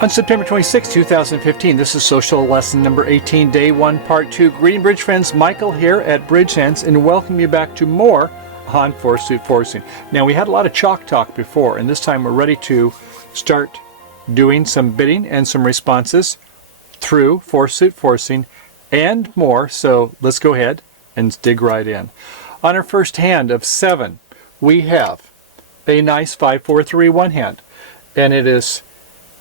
On September 26, 2015, this is social lesson number 18, day 1, part 2. Greeting bridge friends, Michael here at Bridge Hands, and welcome you back to more on Four Suit Forcing. Now, we had a lot of chalk talk before, and this time we're ready to start doing some bidding and some responses through Four Suit Forcing and more, so let's go ahead and dig right in. On our first hand of 7, we have a nice 5-4-3-1 hand, and it is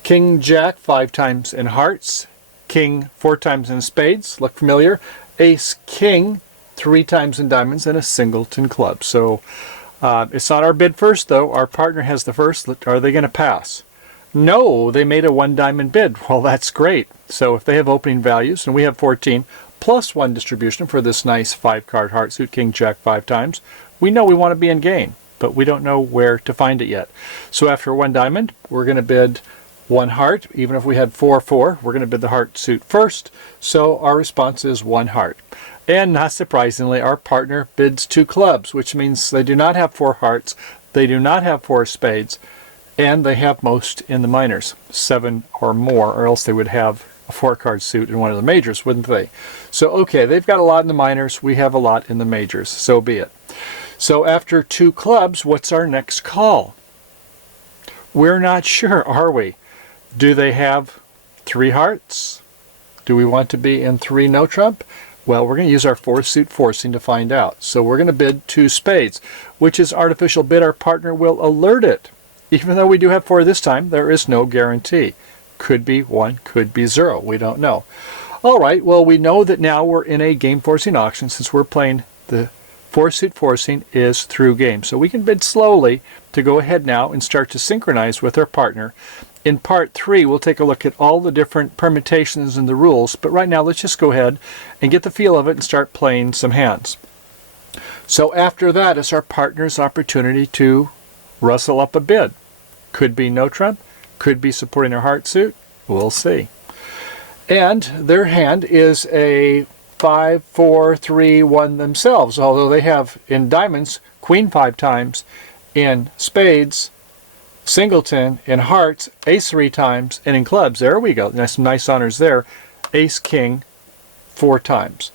King Jack 5 times in hearts, King 4 times in spades, look familiar, Ace King 3 times in diamonds, and a singleton club. So it's not our bid first though, our partner has the first. Are they going to pass? No, they made a 1 diamond bid. Well, that's great. So if they have opening values, and we have 14, plus 1 distribution for this nice 5 card heart suit, King Jack 5 times, we know we want to be in gain, but we don't know where to find it yet. So after 1 diamond, we're going to bid 1 heart. Even if we had 4-4, we're going to bid the heart suit first. So our response is 1 heart. And not surprisingly, our partner bids 2 clubs, which means they do not have 4 hearts, they do not have 4 spades, and they have most in the minors, 7 or more, or else they would have a 4-card suit in one of the majors, wouldn't they? So okay, they've got a lot in the minors, we have a lot in the majors, so be it. So after 2 clubs, what's our next call? We're not sure, are we? Do they have 3 hearts? Do we want to be in 3 no trump? Well, we're going to use our 4 suit forcing to find out. So we're going to bid 2 spades, which is artificial bid. Our partner will alert it. Even though we do have 4 this time, there is no guarantee. Could be 1, could be 0. We don't know. All right, well, we know that now we're in a game forcing auction since we're playing the 4 suit forcing is through game. So we can bid slowly to go ahead now and start to synchronize with our partner. In part 3, we'll take a look at all the different permutations and the rules, but right now let's just go ahead and get the feel of it and start playing some hands. So after that is our partner's opportunity to rustle up a bid. Could be no trump, could be supporting our heart suit, we'll see. And their hand is a 5-4-3-1 themselves, although they have in diamonds queen 5 times, in spades singleton, in hearts ace 3 times, and in clubs, there we go, some nice honors there, ace king 4 times.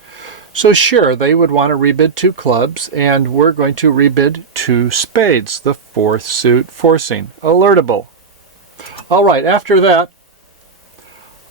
So sure, they would want to rebid 2 clubs, and we're going to rebid 2 spades, the 4th suit forcing, alertable. All right, after that,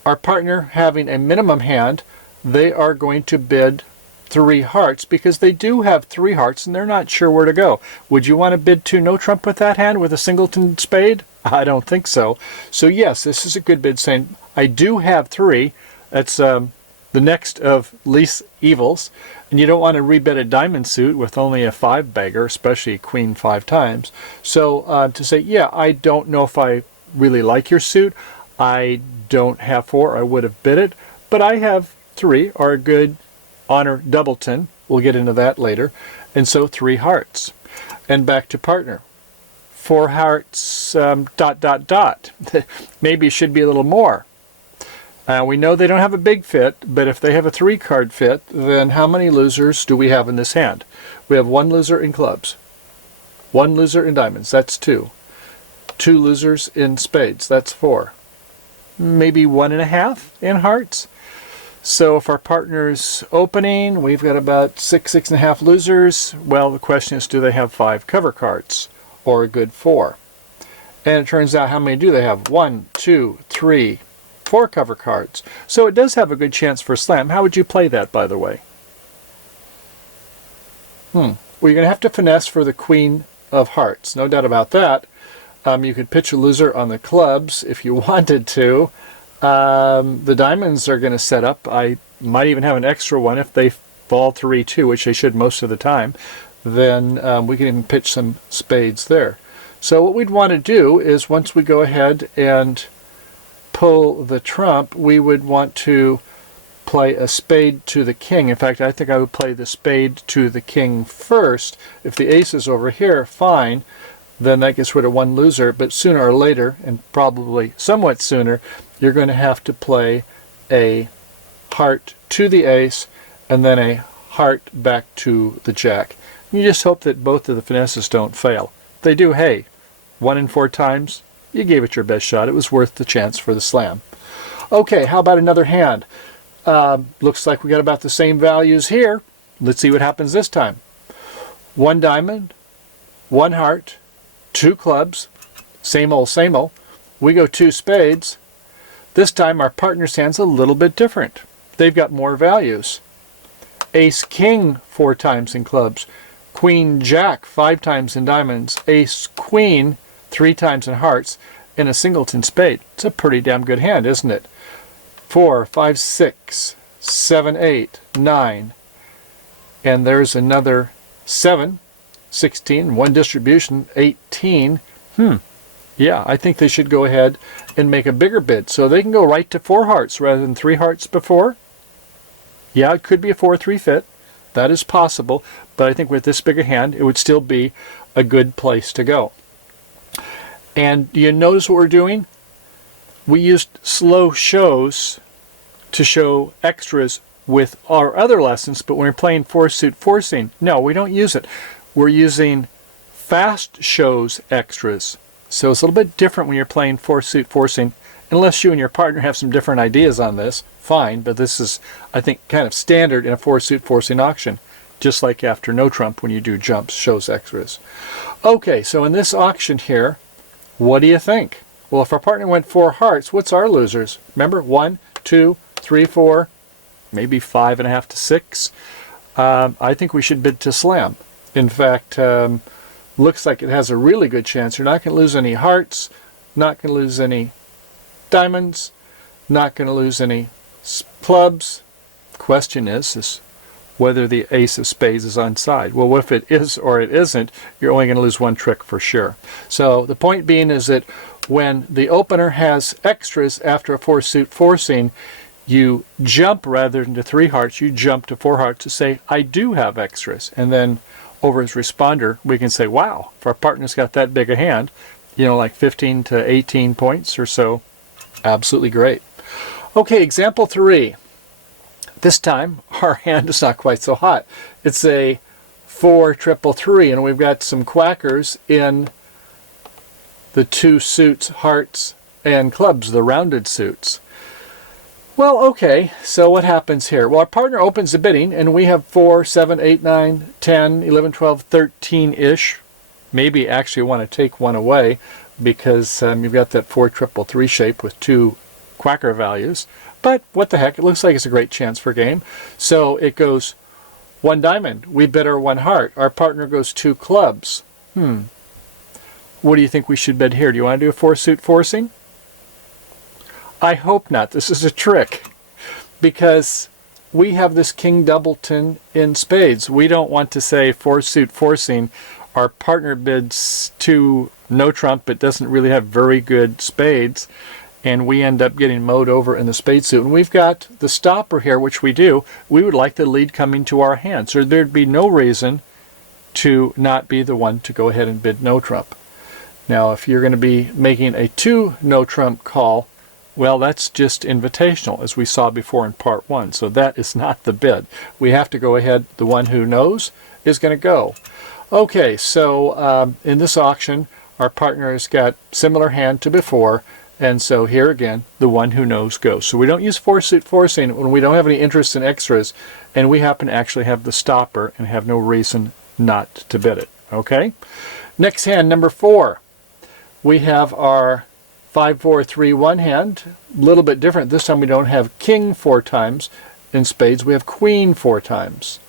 our partner having a minimum hand, they are going to bid 3 hearts because they do have 3 hearts and they're not sure where to go. Would you want to bid 2 no trump with that hand with a singleton spade? I don't think so. So yes, this is a good bid saying, I do have 3. That's the next of least evils. And you don't want to rebid a diamond suit with only a 5 bagger, especially queen 5 times. So to say, yeah, I don't know if I really like your suit. I don't have 4. I would have bid it. But I have 3 are a good honor doubleton. We'll get into that later. And so 3 hearts. And back to partner. 4 hearts, ... Maybe it should be a little more. We know they don't have a big fit, but if they have a 3-card fit, then how many losers do we have in this hand? We have 1 loser in clubs. 1 loser in diamonds. That's 2. 2 losers in spades. That's 4. Maybe 1.5 in hearts. So if our partner's opening, we've got about 6.5 losers. Well, the question is, do they have 5 cover cards or a good 4? And it turns out, how many do they have? 1, 2, 3, 4 cover cards. So it does have a good chance for slam. How would you play that, by the way? Well, you're going to have to finesse for the queen of hearts. No doubt about that. You could pitch a loser on the clubs if you wanted to. The diamonds are going to set up. I might even have an extra one if they fall 3-2, which they should most of the time. Then we can even pitch some spades there. So what we'd want to do is, once we go ahead and pull the trump, we would want to play a spade to the king. In fact, I think I would play the spade to the king first. If the ace is over here, fine. Then that gets rid of 1 loser. But sooner or later, and probably somewhat sooner, you're going to have to play a heart to the ace and then a heart back to the jack. You just hope that both of the finesses don't fail. If they do, hey, 1 in 4 times, you gave it your best shot. It was worth the chance for the slam. Okay, how about another hand? Looks like we got about the same values here. Let's see what happens this time. 1 diamond, 1 heart, 2 clubs, same old, same old. We go 2 spades. This time our partner's hand's a little bit different. They've got more values. Ace king 4 times in clubs, queen jack 5 times in diamonds, ace queen 3 times in hearts, and a singleton spade. It's a pretty damn good hand, isn't it? 4, 5, 6, 7, 8, 9, and there's another 7, 16, 1 distribution, 18. Yeah, I think they should go ahead and make a bigger bid. So they can go right to 4 hearts rather than 3 hearts before. Yeah, it could be a 4-3 fit. That is possible. But I think with this bigger hand, it would still be a good place to go. And do you notice what we're doing? We used slow shows to show extras with our other lessons, but when we're playing 4-suit forcing, no, we don't use it. We're using fast shows extras. So it's a little bit different when you're playing 4-suit forcing, unless you and your partner have some different ideas on this, fine, but this is, I think, kind of standard in a 4-suit forcing auction, just like after no trump when you do jumps, shows extras. Okay, so in this auction here, what do you think? Well, if our partner went 4 hearts, what's our losers? Remember, 1, 2, 3, 4, maybe 5.5 to 6. I think we should bid to slam. In fact, looks like it has a really good chance. You're not going to lose any hearts, not going to lose any diamonds, not going to lose any clubs. Question is whether the ace of spades is on side. Well, if it is or it isn't, you're only going to lose 1 trick for sure. So the point being is that when the opener has extras after a 4-suit forcing, you jump rather than to 3 hearts, you jump to 4 hearts to say, I do have extras. And then over his responder, we can say, wow, if our partner's got that big a hand, you know, like 15 to 18 points or so, absolutely great. Okay, example 3. This time, our hand is not quite so hot. It's a 4-3-3, and we've got some quackers in the 2 suits, hearts and clubs, the rounded suits. Well, okay, so what happens here? Well, our partner opens the bidding, and we have 4, 7, 8, 9, 10, 11, 12, 13-ish. Maybe actually want to take 1 away because you've got that 4-3-3 shape with 2 quacker values. But what the heck, it looks like it's a great chance for game. So it goes 1 diamond. We bid our 1 heart. Our partner goes 2 clubs. What do you think we should bid here? Do you want to do a 4-suit forcing? I hope not. This is a trick because we have this king doubleton in spades. We don't want to say 4-suit forcing. Our partner bids 2 no trump but doesn't really have very good spades, and we end up getting mowed over in the spade suit. And we've got the stopper here, which we do. We would like the lead coming to our hand, so there'd be no reason to not be the one to go ahead and bid no trump. Now, if you're going to be making a 2 no trump call, well, that's just invitational, as we saw before in part 1. So that is not the bid. We have to go ahead. The one who knows is going to go. Okay, so in this auction, our partner has got similar hand to before. And so here again, the one who knows goes. So we don't use 4-suit forcing when we don't have any interest in extras, and we happen to actually have the stopper and have no reason not to bid it. Okay? Next hand, number 4. We have our 5-4-3-1 hand, a little bit different. This time we don't have king 4 times in spades, we have queen 4 times.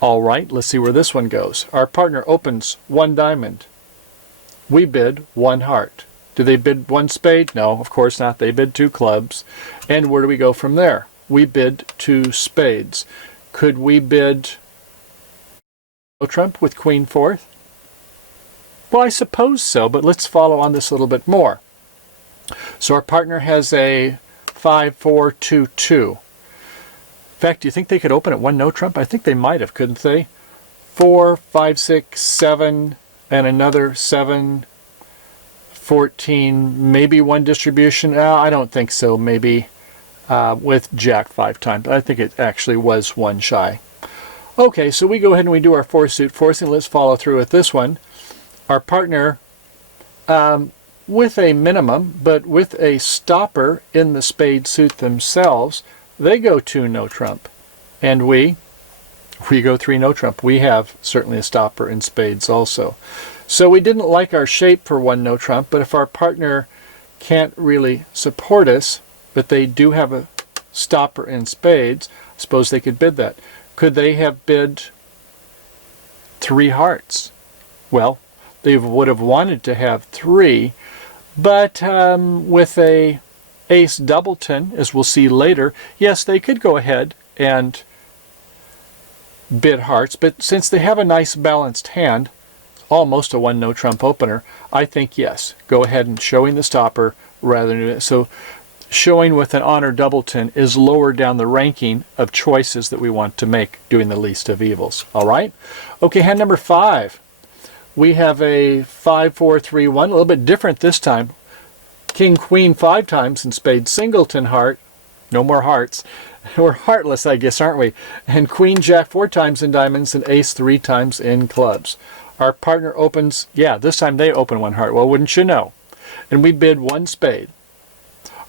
All right, let's see where this one goes. Our partner opens 1 diamond. We bid 1 heart. Do they bid 1 spade? No, of course not. They bid 2 clubs. And where do we go from there? We bid 2 spades. Could we bid no trump with queen 4th? Well, I suppose so, but let's follow on this a little bit more. So our partner has a 5-4-2-2. In fact, do you think they could open at 1 no trump? I think they might have, couldn't they? 4, 5, 6, 7, and another 7, 14, maybe 1 distribution. I don't think so, maybe with jack 5 times. But I think it actually was 1 shy. Okay, so we go ahead and we do our 4-suit forcing. Let's follow through with this one. Our partner with a minimum, but with a stopper in the spade suit themselves, they go 2 no trump. And we go 3 no trump. We have certainly a stopper in spades also. So we didn't like our shape for 1 no trump, but if our partner can't really support us, but they do have a stopper in spades, I suppose they could bid that. Could they have bid 3 hearts? Well, they would have wanted to have 3, but with a ace doubleton, as we'll see later, yes, they could go ahead and bid hearts, but since they have a nice balanced hand, almost a 1 no trump opener, I think yes, go ahead and showing the stopper rather than so showing with an honor doubleton is lower down the ranking of choices that we want to make, doing the least of evils. All right, okay, hand number 5. We have a 5-4-3-1, a little bit different this time. King Queen 5 times in spades, singleton heart, no more hearts. We're heartless, I guess, aren't we? And Queen Jack 4 times in diamonds and Ace 3 times in clubs. Our partner opens, yeah, this time they open 1 heart. Well, wouldn't you know? And we bid 1 spade.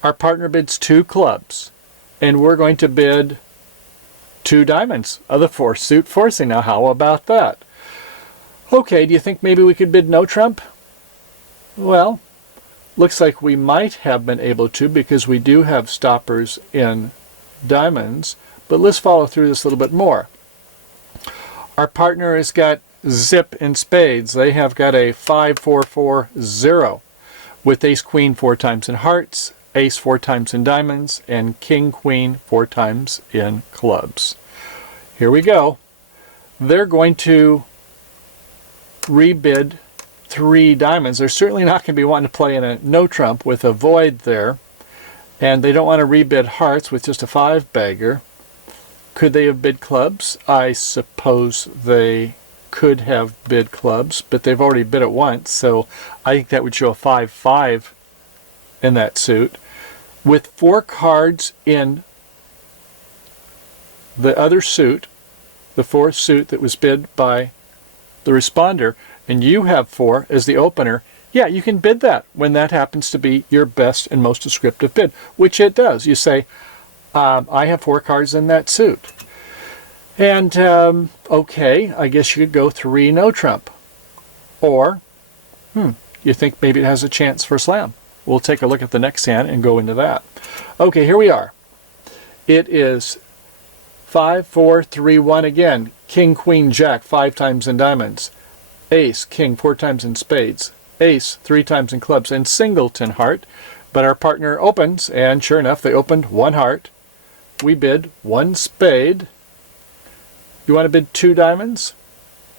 Our partner bids 2 clubs. And we're going to bid 2 diamonds of the 4 suit forcing. Now, how about that? Okay, do you think maybe we could bid no trump? Well, looks like we might have been able to because we do have stoppers in diamonds, but let's follow through this a little bit more. Our partner has got zip in spades. They have got a 5-4-4-0 with ace queen 4 times in hearts, ace 4 times in diamonds, and king queen 4 times in clubs. Here we go. They're going to rebid 3 diamonds. They're certainly not going to be wanting to play in a no trump with a void there, and they don't want to rebid hearts with just a 5 bagger. Could they have bid clubs? I suppose they could have bid clubs, but they've already bid it once, so I think that would show a 5-5 in that suit. With 4 cards in the other suit, the 4th suit that was bid by the responder, and you have 4 as the opener, yeah, you can bid that when that happens to be your best and most descriptive bid, which it does. You say, I have 4 cards in that suit. And, okay, I guess you could go 3 no trump. Or, you think maybe it has a chance for slam. We'll take a look at the next hand and go into that. Okay, here we are. It is 5-4-3-1 again. King, Queen, Jack 5 times in diamonds. Ace, King 4 times in spades. Ace 3 times in clubs and singleton heart. But our partner opens, and sure enough, they opened 1 heart. We bid 1 spade. You want to bid 2 diamonds?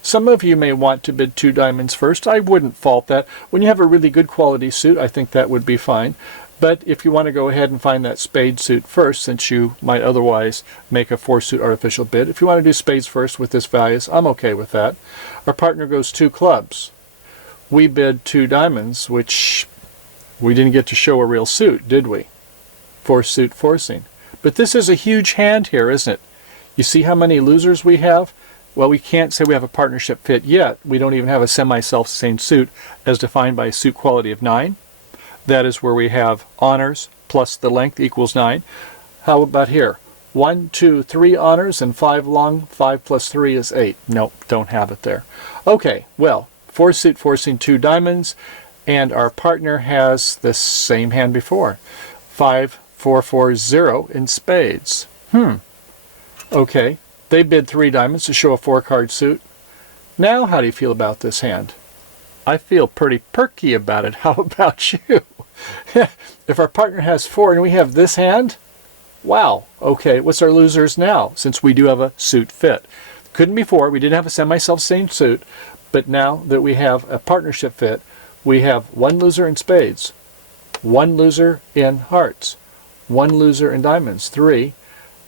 Some of you may want to bid 2 diamonds first. I wouldn't fault that. When you have a really good quality suit, I think that would be fine. But if you want to go ahead and find that spade suit first, since you might otherwise make a 4-suit artificial bid, if you want to do spades first with this values, I'm okay with that. Our partner goes 2 clubs. We bid 2 diamonds, which we didn't get to show a real suit, did we? 4-suit forcing. But this is a huge hand here, isn't it? You see how many losers we have? Well, we can't say we have a partnership fit yet. We don't even have a semi-self-sustained suit as defined by a suit quality of 9. That is where we have honors plus the length equals 9. How about here? 1, 2, 3 honors and 5 long. 5 plus 3 is 8. Nope, don't have it there. Okay, well, 4-suit forcing 2 diamonds, and our partner has the same hand before. 5-4-4-0 in spades. Okay, they bid 3 diamonds to show a 4-card suit. Now, how do you feel about this hand? I feel pretty perky about it. How about you? If our partner has 4 and we have this hand, wow, okay, what's our losers now, since we do have a suit fit? Couldn't be 4, we didn't have a semi-self-sustained suit, but now that we have a partnership fit, we have 1 loser in spades, 1 loser in hearts, 1 loser in diamonds, 3,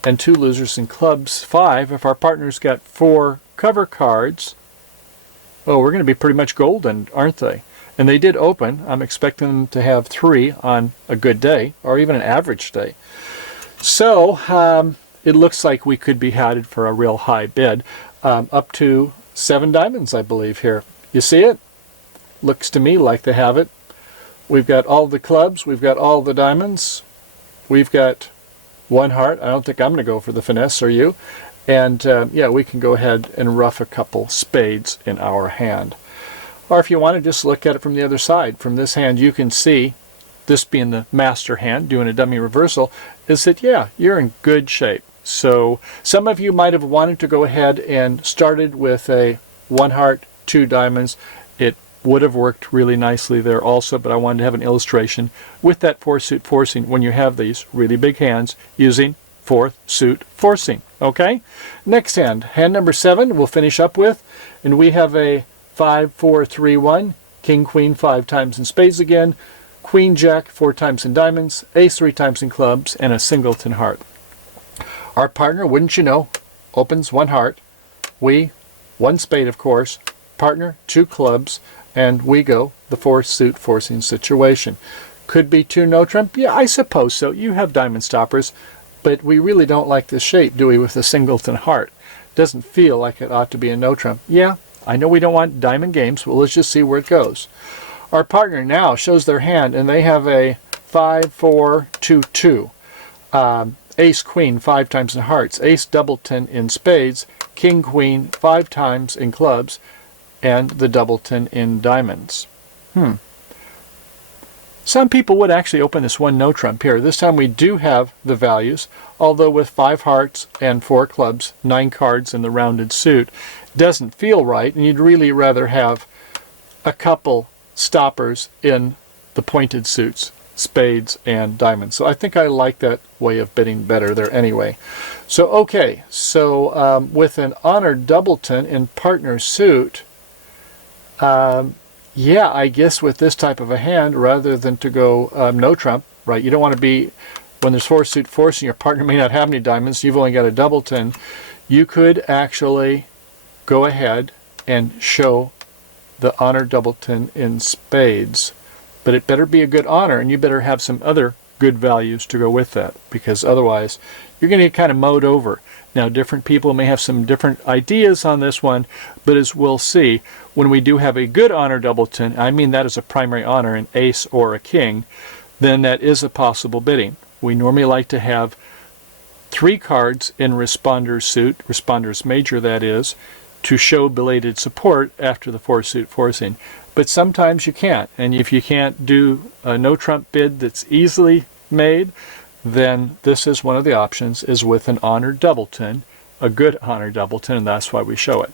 and 2 losers in clubs, 5. If our partner's got 4 cover cards, oh, we're going to be pretty much golden, aren't they? And they did open. I'm expecting them to have 3 on a good day, or even an average day. So it looks like we could be headed for a real high bid, up to 7 diamonds, I believe, here. You see it? Looks to me like they have it. We've got all the clubs, we've got all the diamonds, we've got one heart. I don't think I'm going to go for the finesse, are you? And yeah, we can go ahead and rough a couple spades in our hand. Or if you want to just look at it from the other side, from this hand you can see, this being the master hand, doing a dummy reversal, is that, yeah, you're in good shape. So some of you might have wanted to go ahead and started with a one heart, two diamonds. It would have worked really nicely there also, but I wanted to have an illustration with that fourth suit forcing when you have these really big hands using fourth suit forcing. Okay? Next hand, hand number 7, we'll finish up with, and we have a 5, 4, 3, 1, king, queen 5 times in spades again, queen, jack 4 times in diamonds, ace 3 times in clubs, and a singleton heart. Our partner, wouldn't you know, opens one heart, we, one spade of course, partner, 2 clubs, and we go the fourth suit forcing situation. Could be 2 no trump? Yeah, I suppose so. You have diamond stoppers, but we really don't like this shape, do we, with a singleton heart? Doesn't feel like it ought to be a no trump. Yeah, I know we don't want diamond games, but let's just see where it goes. Our partner now shows their hand, and they have a 5, 4, 2, 2. Ace, queen 5 times in hearts, ace, doubleton in spades, king, queen 5 times in clubs, and the doubleton in diamonds. Some people would actually open this one no trump here. This time we do have the values, although with 5 hearts and 4 clubs, 9 cards in the rounded suit, doesn't feel right, and you'd really rather have a couple stoppers in the pointed suits, spades and diamonds. So I think I like that way of bidding better there anyway. So okay, so with an honored doubleton in partner suit, yeah, I guess with this type of a hand, rather than to go no trump, right? You don't want to be, when there's 4 suit forcing, your partner may not have any diamonds, you've only got a doubleton. You could actually go ahead and show the honor doubleton in spades. But it better be a good honor, and you better have some other good values to go with that, because otherwise you're going to get kind of mowed over. Now, different people may have some different ideas on this one, but as we'll see, when we do have a good honor doubleton, I mean that is a primary honor, an ace or a king, then that is a possible bidding. We normally like to have 3 cards in responder's suit, responder's major that is, to show belated support after the 4 suit forcing. But sometimes you can't, and if you can't do a no trump bid that's easily made, then this is one of the options, is with an honored doubleton, a good honored doubleton, and that's why we show it.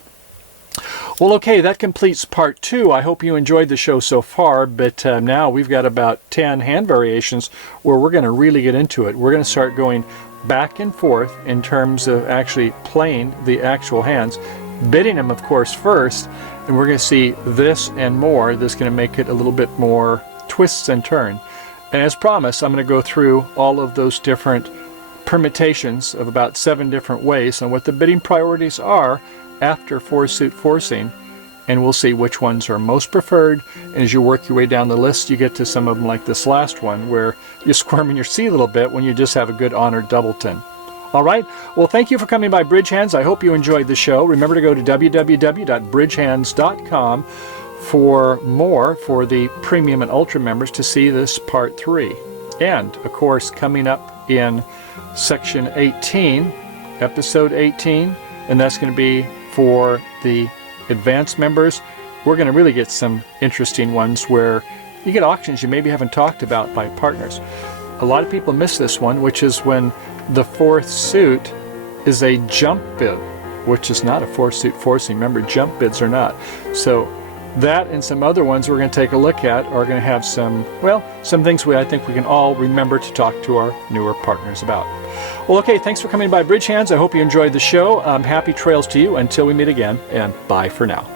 Well, okay, that completes part 2. I hope you enjoyed the show so far, but now we've got about 10 hand variations where we're going to really get into it. We're going to start going back and forth in terms of actually playing the actual hands, bidding them, of course, first, and we're going to see this and more. This is going to make it a little bit more twists and turns. And as promised, I'm going to go through all of those different permutations of about 7 different ways and what the bidding priorities are after 4 suit forcing, and we'll see which ones are most preferred. And as you work your way down the list, you get to some of them like this last one where you squirm in your seat a little bit when you just have a good honored doubleton. All right, well, thank you for coming by Bridge Hands. I hope you enjoyed the show. Remember to go to www.bridgehands.com for more for the premium and ultra members to see this part 3. And of course, coming up in section 18, episode 18, and that's going to be for the advanced members. We're going to really get some interesting ones where you get auctions you maybe haven't talked about by partners. A lot of people miss this one, which is when the 4th suit is a jump bid, which is not a 4 suit forcing. Remember, jump bids are not. So that and some other ones we're going to take a look at are going to have some, well, some things I think we can all remember to talk to our newer partners about. Well, okay, thanks for coming by Bridge Hands. I hope you enjoyed the show. Happy trails to you until we meet again, and bye for now.